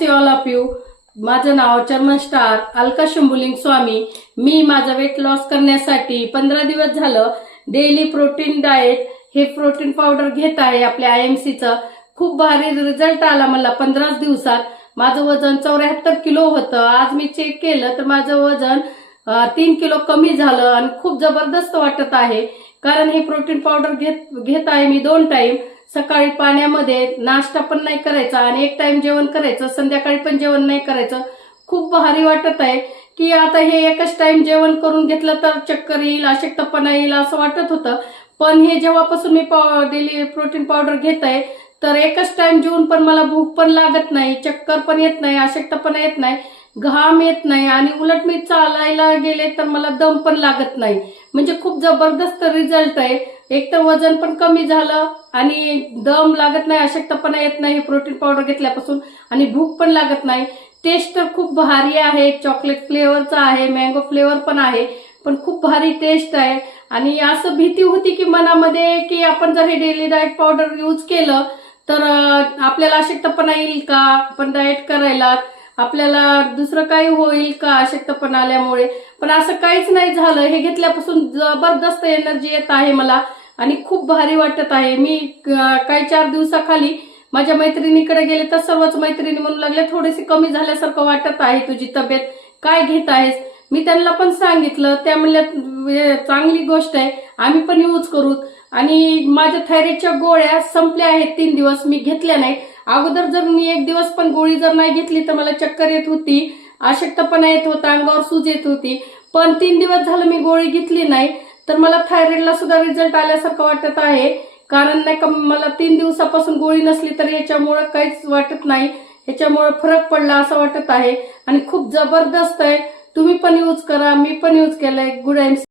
See all of you. माझं नाव चर्मन star Alka Shambhuling स्वामी. मी माझा weight loss करण्यासाठी 15 दिवस झालं डेली प्रोटीन डाएट हे प्रोटीन पावडर घेत आहे. आपल्या IMCचं खूप भारी रिझल्ट आला मला 15 दिवसात. माझं वजन 74 किलो होतं. आज मी चेक केलं तर माझं वजन 3 किलो कमी झालं आणि खूप जबरदस्त वाटत आहे. कारण हे प्रोटीन पावडर घेत आहे मी 2 टाइम. सकाळी पाण्यामध्ये नाश्ता पण नाही करायचा आणि 1 टाइम जेवण करायचं, संध्याकाळी पण जेवण नाही करायचं. खूप भारी वाटत आहे की आता हे एकच टाइम जेवण करून घेतलं तर चक्कर येईल, अशक्तपणा येईल असं वाटत होतं. पण हे जेव्हापासून मी डेली प्रोटीन पावडर घेत आहे तर एकच टाइम जेवून पण मला भूक पण लागत नाही, चक्कर पण येत नाही, अशक्तपणा येत नाही, घाम येत नाही आणि उलट मी चालायला गेले तर मला दम पण लागत नाही. म्हणजे खूप जबरदस्त रिझल्ट आहे. एक तर वजन पण कमी झालं आणि दम लागत नाही, अशक्तपणा येत नाही प्रोटीन पावडर घेतल्यापासून आणि भूक पण लागत नाही. टेस्ट तर खूप भारी आहे. चॉकलेट फ्लेवरचा आहे, मँगो फ्लेवर पण आहे, पण खूप भारी टेस्ट आहे. आणि असं भीती होती की मनामध्ये की आपण जर हे डेली डाएट पावडर यूज केलं तर आपल्याला अशक्तपणा येईल का, आपण डाएट करायला आपल्याला दुसरं काही होईल का अशक्तपणा आल्यामुळे. पण असं काहीच नाही झालं. हे घेतल्यापासून जबरदस्त एनर्जी येत आहे मला आणि खूप भारी वाटत आहे. मी काही 4 दिवसाखाली माझ्या मैत्रिणीकडे गेले तर सर्वच मैत्रिणी म्हणू लागले थोडीशी कमी झाल्यासारखं वाटत आहे तुझी तब्येत, काय घेत आहेस. मी त्यांना पण सांगितलं, त्या म्हणल्या चांगली गोष्ट आहे, आम्ही पण यूज करू. आणि माझ्या थायरॉइडच्या गोळ्या संपल्या आहेत 3 दिवस, मी घेतल्या नाहीत. अगोदर जर मी 1 दिवस पण गोळी जर नाही घेतली तर मला चक्कर येत होती, अशक्तपणा येत होता, अंगावर सूज येत होती. पण 3 दिवस झालं मी गोळी घेतली नाही तर मला थायरॉइडला सुद्धा रिझल्ट आल्यासारखं वाटत आहे. कारण नाही का मला 3 दिवसापासून गोळी नसली तर याच्यामुळे काहीच वाटत नाही, याच्यामुळे फरक पडला असं वाटत आहे आणि खूप जबरदस्त आहे. तुम्ही पण यूज करा, मी पण यूज केलंय. गुड